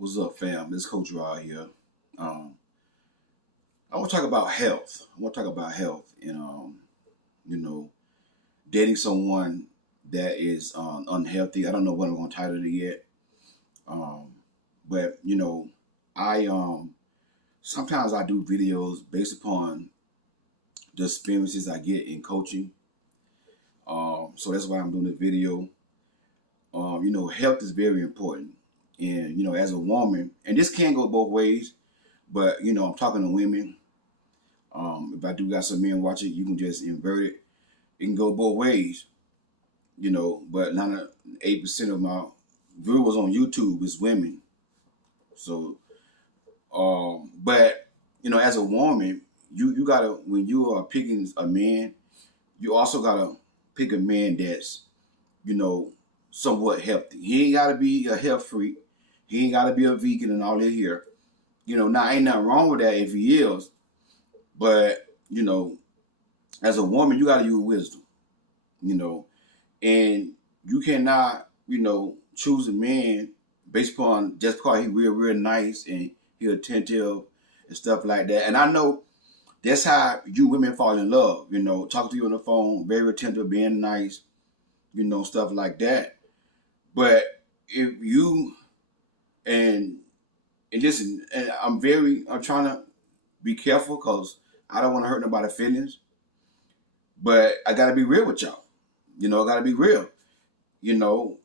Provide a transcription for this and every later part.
What's up, fam? This Coach Rod here. Um, I want to talk about health. I want to talk about health and you know, dating someone that is unhealthy. I don't know what I'm going to title it yet. Um, but I sometimes I do videos based upon the experiences I get in coaching. So that's why I'm doing the video. Health is very important, and as a woman, and this can go both ways. But I'm talking to women. If I do got some men watching, you can just invert it. It can go both ways, but 98% of my viewers on YouTube is women. So, but as a woman, you gotta, when you are picking a man, you also gotta pick a man that's you know somewhat healthy. He ain't gotta be a health freak. He ain't gotta be a vegan and all that here. Now ain't nothing wrong with that if he is, but as a woman, you gotta use wisdom. you know, and you cannot, choose a man based upon just because he real nice and he attentive and stuff like that. And I know that's how you women fall in love, talk to you on the phone, very attentive, being nice, stuff like that. But if you and listen, and I'm trying to be careful because I don't want to hurt nobody's feelings, but I gotta be real with y'all. I gotta be real. You know,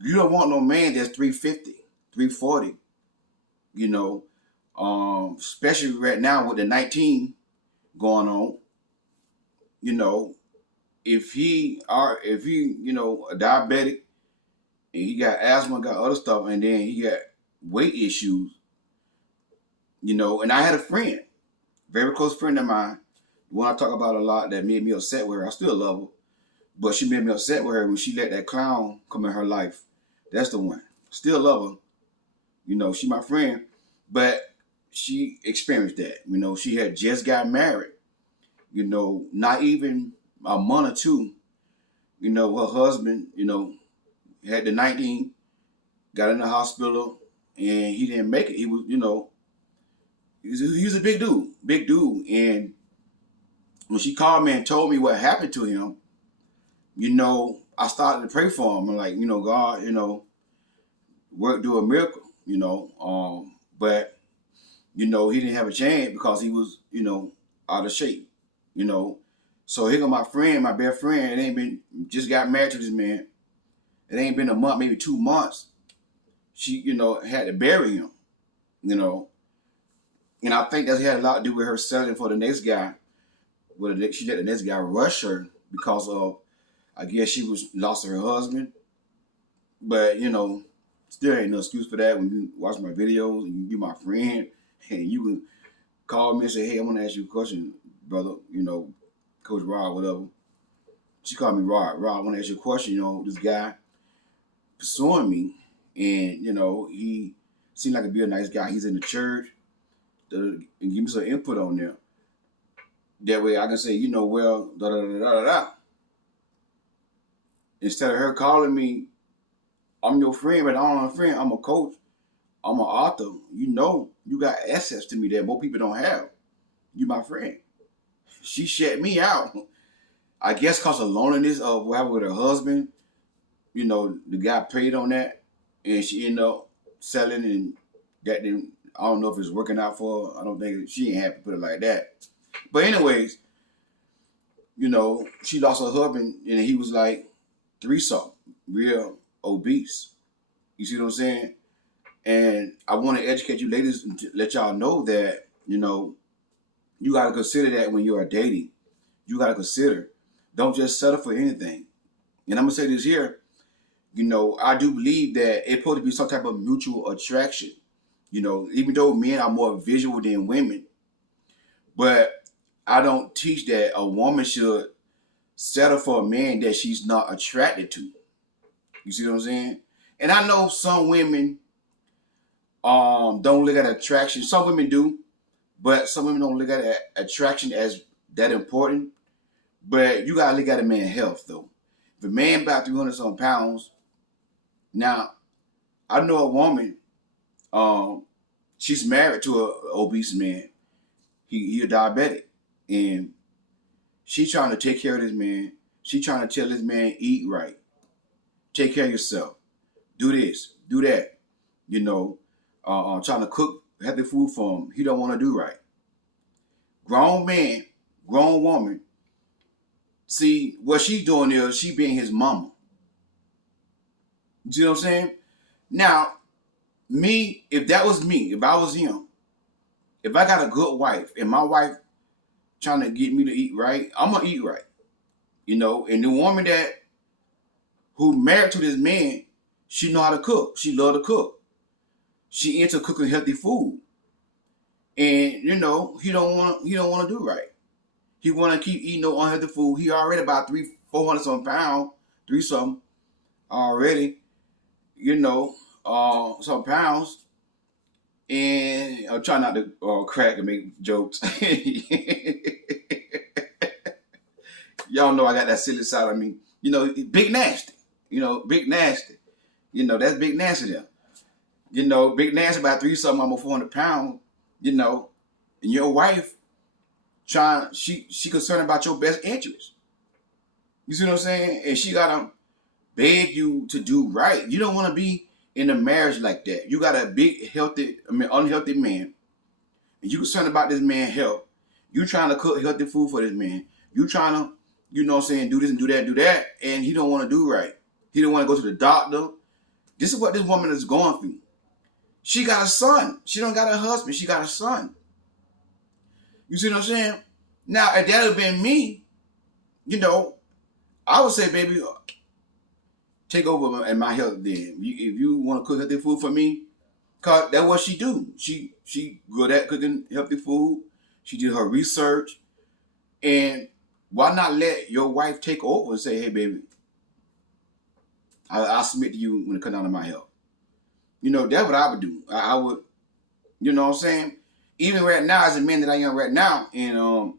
you don't want no man that's 350, 340, especially right now with the 19 going on. You know, if he a diabetic and he got asthma, got other stuff, and then he got weight issues, and I had a friend, very close friend of mine, the one I talk about a lot that made me upset with her. I still love her, but she made me upset with her when she let that clown come in her life. That's the one. Still love her. She my friend, but she experienced that. She had just got married. Not even a month or two. Her husband, had the 19, got in the hospital, and he didn't make it. He was, he was a big dude. And when she called me and told me what happened to him, I started to pray for him. I'm like, God, work, do a miracle, but he didn't have a chance because he was, out of shape, So here go my friend, my best friend. It ain't been just got married to this man. It ain't been a month, maybe 2 months. She, had to bury him, and I think that had a lot to do with her selling for the next guy. She let the next guy rush her because of, I guess she was lost her husband. But still ain't no excuse for that. When you watch my videos and you my friend, and you can call me and say, "Hey, I want to ask you a question, brother." Coach Rod, whatever. She called me Rod. Rod, I want to ask you a question. This guy pursuing me, and he seemed like to be a nice guy. He's in the church, and give me some input on there. That way, I can say, well, da da da da da da. Instead of her calling me, I'm your friend, but I'm not a friend. I'm a coach. I'm an author. You got access to me that more people don't have. You my friend. She shut me out. I guess because of loneliness of what happened with her husband. The guy preyed on that, and she ended up selling, and that didn't. I don't know if it's working out for her. I don't think she ain't happy to put it like that. But anyways, she lost her husband, and he was like threesome, real obese. You see what I'm saying? And I want to educate you ladies and to let y'all know that, you got to consider that when you are dating. You got to consider. Don't just settle for anything. And I'm going to say this here. I do believe that it's supposed to be some type of mutual attraction. Even though men are more visual than women. But I don't teach that a woman should settle for a man that she's not attracted to. You see what I'm saying? And I know some women don't look at attraction. Some women do, but some women don't look at attraction as that important. But you gotta look at a man's health though. If a man about 300 some pounds, now I know a woman Um, she's married to a obese man. He a diabetic, and she trying to take care of this man. She trying to tell this man eat right, take care of yourself, do this, do that. You know, trying to cook healthy food for him. He don't want to do right. Grown man, grown woman. See what she's doing is she being his mama. You see what I'm saying? Now, me, if that was me, if I was him, if I got a good wife and my wife trying to get me to eat right, I'm gonna eat right. You know, and the woman that who married to this man, she know how to cook. She love to cook. She into cooking healthy food. And you know, he don't want to do right. He want to keep eating no unhealthy food. He already about 400 some pounds, three something already. You know, some pounds. And I'm trying not to crack and make jokes. Y'all know I got that silly side of me. You know, big nasty. You know, big nasty. You know, that's big nasty there. You know, big nasty about three something, almost 400 pounds. You know, and your wife she concerned about your best interest. You see what I'm saying? And she gotta beg you to do right. You don't want to be in a marriage like that. You got a big unhealthy man, and you concerned about this man's health. You trying to cook healthy food for this man. You trying to, you know what I'm saying, do this and do that, and he don't want to do right. He don't want to go to the doctor. This is what this woman is going through. She got a son. She don't got a husband. She got a son. You see what I'm saying? Now, if that had been me, you know, I would say, baby, take over in my health then. If you want to cook healthy food for me, cause that's what she do. She good at cooking healthy food. She did her research. And why not let your wife take over and say, hey, baby, I'll submit to you when it comes down to my health. You know, that's what I would do. I would, you know what I'm saying? Even right now, as a man that I am right now, and,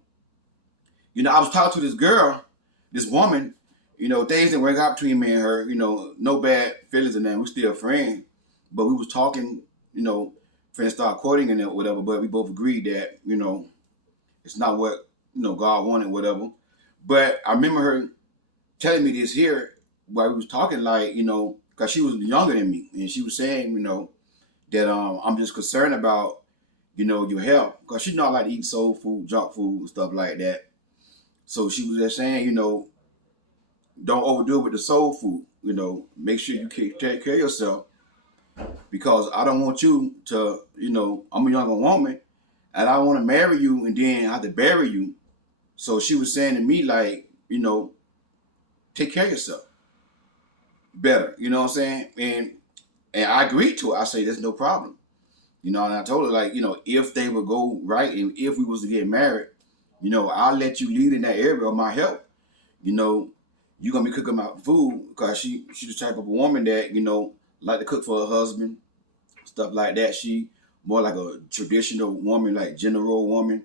you know, I was talking to this girl, this woman, you know, things didn't work out between me and her, you know, no bad feelings and that. We're still friends. But we was talking, you know, friends started courting and whatever, but we both agreed that, you know, it's not what, you know, God wanted, whatever. But I remember her telling me this here while we was talking, like, you know, because she was younger than me. And she was saying, you know, that I'm just concerned about, you know, your health. Because she know I like to eat soul food, junk food, and stuff like that. So she was just saying, you know, don't overdo it with the soul food. You know, make sure you take care of yourself. Because I don't want you to, you know, I'm a younger woman. And I want to marry you and then have to bury you. So she was saying to me, like, you know, take care of yourself better. You know what I'm saying? And I agreed to it. I say, there's no problem. You know, and I told her, like, you know, if they would go right and if we was to get married, you know, I'll let you lead in that area of my health. You know, you're going to be cooking my food because she's the type of woman that, you know, like to cook for her husband, stuff like that. She more like a traditional woman, like general woman.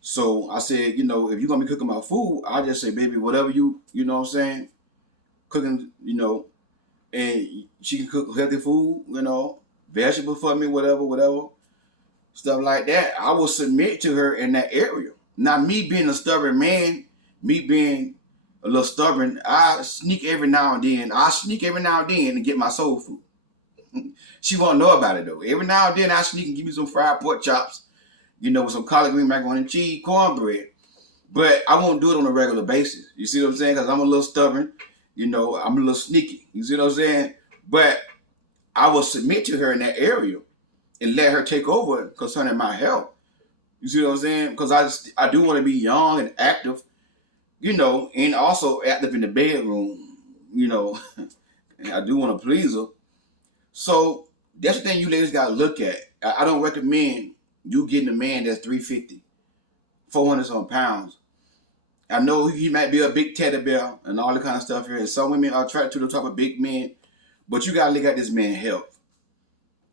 So I said, you know, if you're going to be cooking my food, I just say, baby, whatever you know what I'm saying, cooking, you know, and she can cook healthy food, you know, vegetables for me, whatever, stuff like that. I will submit to her in that area. Now, me being a stubborn man, me being a little stubborn, I sneak every now and then. And get my soul food. She won't know about it though. Every now and then I sneak and give me some fried pork chops, you know, with some collard green macaroni and cheese, cornbread. But I won't do it on a regular basis. You see what I'm saying? Because I'm a little stubborn. You know, I'm a little sneaky. You see what I'm saying? But I will submit to her in that area and let her take over concerning my health. You see what I'm saying? Because I do want to be young and active, you know, and also active in the bedroom, you know. And I do want to please her. So that's the thing you ladies got to look at. I don't recommend you getting a man that's 350, 400 some pounds. I know he might be a big teddy bear and all that kind of stuff here. And some women are attracted to the type of big men. But you got to look at this man's health.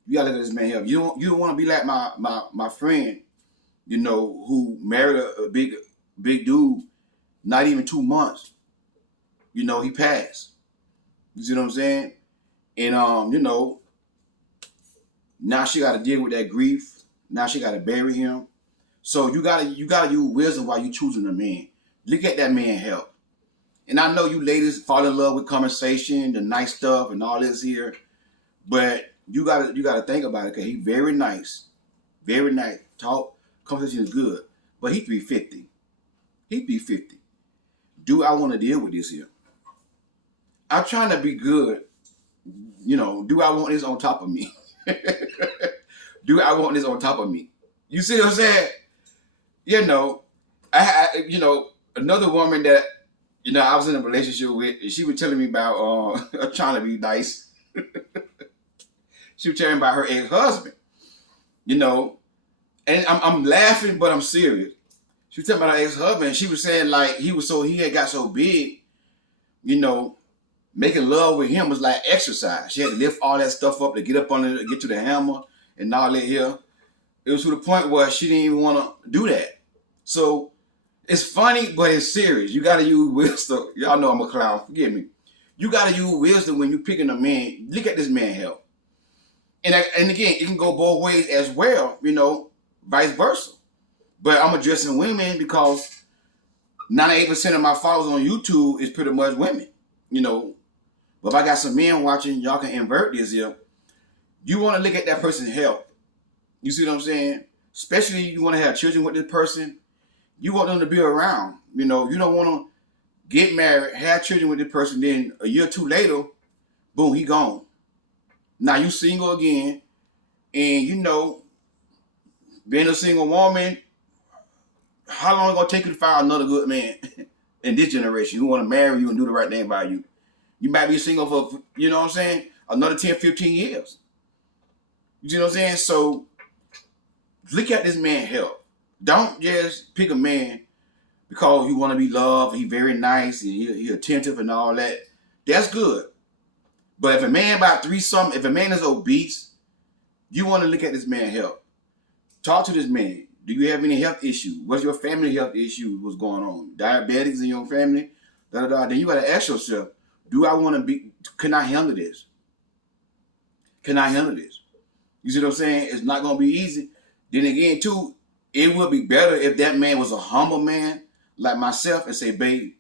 You got to look at this man's health. You don't want to be like my friend, you know, who married a big dude, not even 2 months. You know, he passed. You see what I'm saying? And, you know, Now she got to deal with that grief. Now she got to bury him. So you gotta use wisdom while you choosing a man. Look at that man health. And I know you ladies fall in love with conversation, the nice stuff, and all this here, but you gotta think about it. Cause he's very nice, very nice. Talk conversation is good, but he 350. He 350. Do I want to deal with this here? I'm trying to be good. Do I want this on top of me? Do I want this on top of me? You see what I'm saying? Another woman that I was in a relationship with, and she was telling me about trying to be nice. She was telling me about her ex-husband, and I'm laughing, but I'm serious. She was telling me about her ex-husband, and she was saying like he had got so big, making love with him was like exercise. She had to lift all that stuff up to get up on it, get to the hammer and all that here. It was to the point where she didn't even want to do that. So it's funny, but it's serious. You got to use wisdom. Y'all know I'm a clown. Forgive me. You got to use wisdom when you're picking a man. Look at this man health. And again, it can go both ways as well, vice versa. But I'm addressing women because 98% of my followers on YouTube is pretty much women, But if I got some men watching, y'all can invert this here. You want to look at that person's health. You see what I'm saying? Especially you want to have children with this person. You want them to be around. You don't want to get married, have children with this person, then a year or two later, boom, he gone. Now you single again, and being a single woman, how long it gonna take you to find another good man in this generation who want to marry you and do the right thing by you? You might be single for, another 10, 15 years. You see what I'm saying? So look at this man's health. Don't just pick a man because you want to be loved. He's very nice and he attentive and all that. That's good. But if a man about if a man is obese, you want to look at this man's health. Talk to this man. Do you have any health issues? What's your family health issue? What's going on? Diabetics in your family? Then you got to ask yourself, can I handle this? Can I handle this? You see what I'm saying? It's not going to be easy. Then again, too, it would be better if that man was a humble man like myself and say, babe,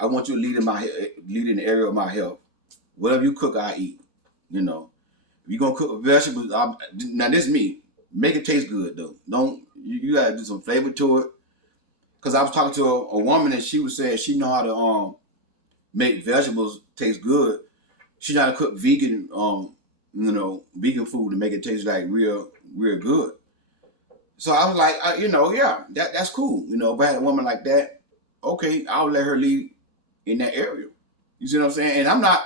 I want you to lead in the area of my health. Whatever you cook, I eat. If you're going to cook vegetables, now this is me. Make it taste good, though. You got to do some flavor to it. Because I was talking to a woman and she was saying she know how to make vegetables taste good. She know how to cook vegan, vegan food to make it taste like real good. So I was like, that's cool. If I had a woman like that, okay, I'll let her lead in that area. You see what I'm saying? And I'm not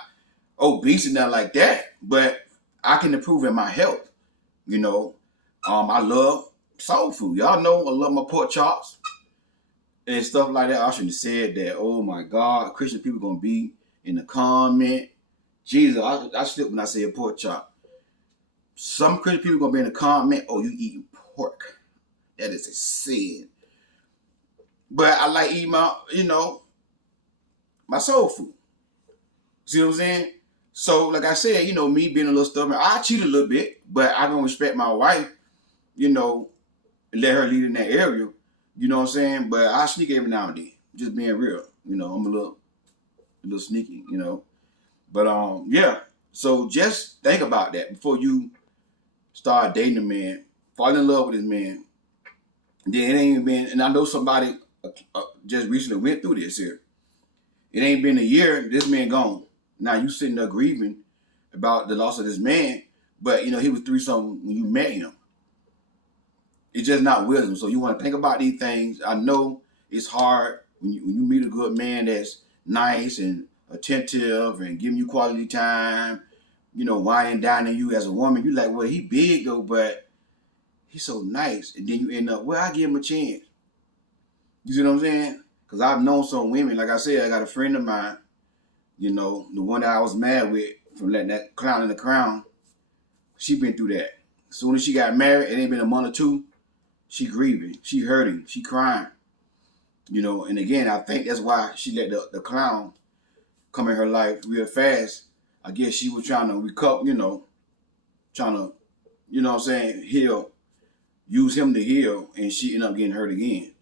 obese and nothing like that, but I can improve in my health. I love soul food. Y'all know I love my pork chops and stuff like that. I shouldn't have said that. Oh my God, Christian people gonna be in the comment. Jesus, I slipped when I said pork chop. Some Christian people gonna be in the comment. Oh, you eating pork? That is a sin. But I like eating my soul food. See what I'm saying? So, like I said, me being a little stubborn, I cheat a little bit, but I don't respect my wife, let her lead in that area. You know what I'm saying? But I sneak every now and then, just being real. I'm a little sneaky, But yeah. So just think about that before you start dating a man, fall in love with this man. Then it ain't been, and I know somebody just recently went through this here. It ain't been a year, this man gone. Now you sitting there grieving about the loss of this man, but he was 3-something when you met him. It's just not wisdom. So you want to think about these things. I know it's hard when you meet a good man that's nice and attentive and giving you quality time, wine and dining you as a woman. You like, well, he big though, but he's so nice. And then you end up, well, I give him a chance. You see what I'm saying? Because I've known some women, like I said, I got a friend of mine, the one that I was mad with from letting that clown in the crown, she been through that. As soon as she got married, it ain't been a month or two, she grieving, she hurting, she crying. And again, I think that's why she let the clown come in her life real fast. I guess she was trying to recover, trying to you know what I'm saying, heal, use him to heal, and she end up getting hurt again.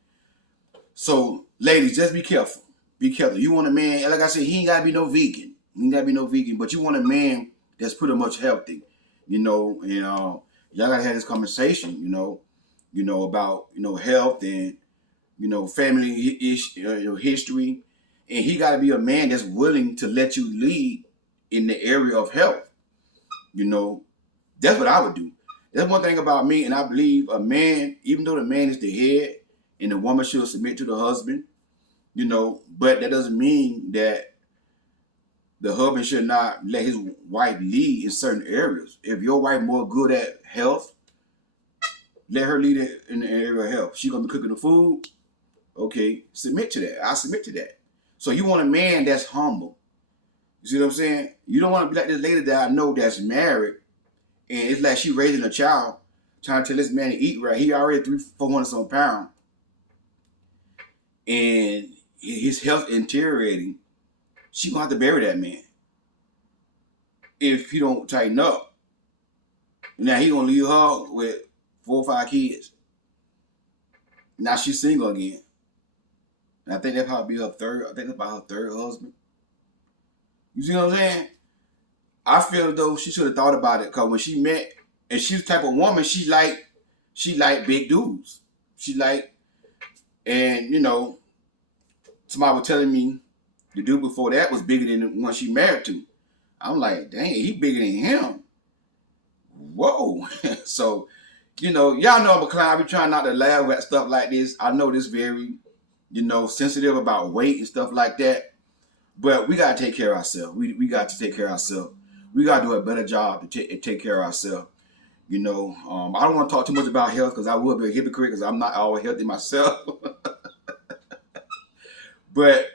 So, ladies, just be careful. Be careful. You want a man, like I said, he ain't gotta be no vegan. He ain't gotta be no vegan, but you want a man that's pretty much healthy, you know, and y'all gotta have this conversation, you know, about, health and, family history. And he gotta be a man that's willing to let you lead in the area of health. You know, that's what I would do. That's one thing about me, and I believe a man, even though the man is the head and the woman should submit to the husband, but that doesn't mean that the husband should not let his wife lead in certain areas. If your wife more good at health, let her lead it in the area of health. She gonna be cooking the food, okay, submit to that. I submit to that. So you want a man that's humble. You see what I'm saying? You don't want to be like this lady that I know that's married, and it's like she raising a child, trying to tell this man to eat right. He already 300-400 some pounds, and his health deteriorating. She gonna have to bury that man if he don't tighten up. Now he gonna leave her with 4 or 5 kids. Now she's single again. And I think that probably be her third. I think that's about her third husband. You see what I'm saying? I feel as though she should have thought about it, because when she met, and she's the type of woman, she like big dudes. And somebody was telling me the dude before that was bigger than the one she married to. I'm like, dang, he bigger than him. Whoa. So, y'all know I'm a clown. I be trying not to laugh at stuff like this. I know this very, sensitive about weight and stuff like that. But we got to take care of ourselves. We got to take care of ourselves. We got to do a better job to take care of ourselves. I don't want to talk too much about health, because I will be a hypocrite, because I'm not always healthy myself. But,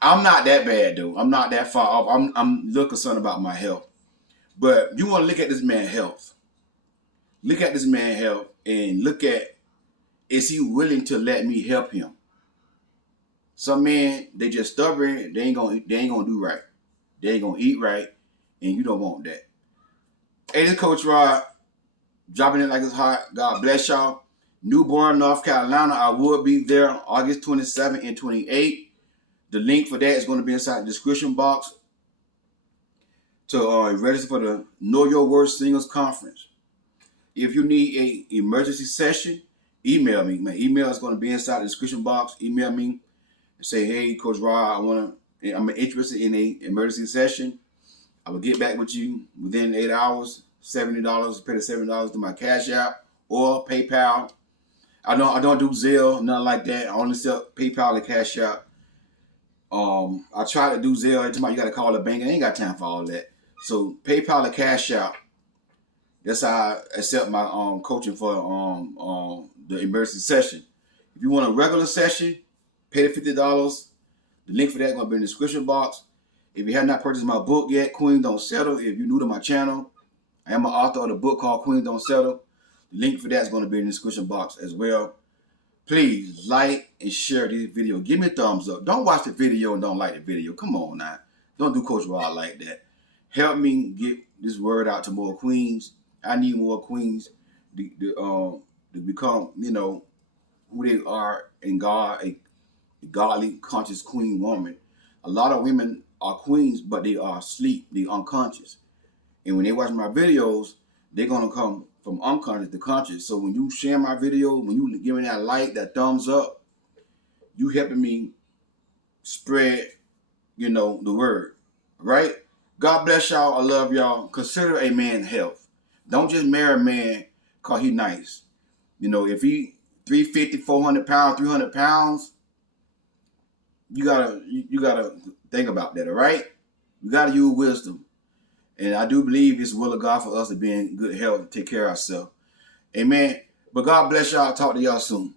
I'm not that bad, though. I'm not that far off. I'm a little concerned about my health. But you want to look at this man's health. Look at this man's health and look at, is he willing to let me help him? Some men, they just stubborn. They ain't gonna do right. They ain't gonna eat right, and you don't want that. Hey, this Coach Rod, dropping it like it's hot. God bless y'all. Newborn, North Carolina. I will be there August 27 and 28. The link for that is going to be inside the description box to register for the Know Your Worth Singles Conference. If you need an emergency session, email me. My email is going to be inside the description box. Email me and say, hey, Coach Rod, I'm interested in an emergency session. I will get back with you within 8 hours. $70, pay the $70 to my Cash App or PayPal. I don't do Zelle, nothing like that. I only sell PayPal and Cash App. I try to do Zelle. Every time you got to call the bank. I ain't got time for all that. So PayPal and Cash App. That's how I accept my coaching for the emergency session. If you want a regular session, pay the $50. The link for that is going to be in the description box. If you have not purchased my book yet, Queens Don't Settle, if you're new to my channel, I am an author of the book called Queens Don't Settle. The link for that is going to be in the description box as well. Please like and share this video. Give me a thumbs up. Don't watch the video and don't like the video. Come on now. Don't do Coach Rod like that. Help me get this word out to more queens. I need more queens to become, who they are in God, a godly, conscious queen woman. A lot of women are queens, but they are asleep. They're unconscious. And when they watch my videos, they're going to come from unconscious to conscious. So when you share my video, when you give me that like, that thumbs up, you helping me spread, the word, right? God bless y'all. I love y'all. Consider a man's health. Don't just marry a man because he nice. If he 350, 400 pounds, 300 pounds, you gotta think about that, all right? You gotta use wisdom. And I do believe it's the will of God for us to be in good health and take care of ourselves. Amen. But God bless y'all. I'll talk to y'all soon.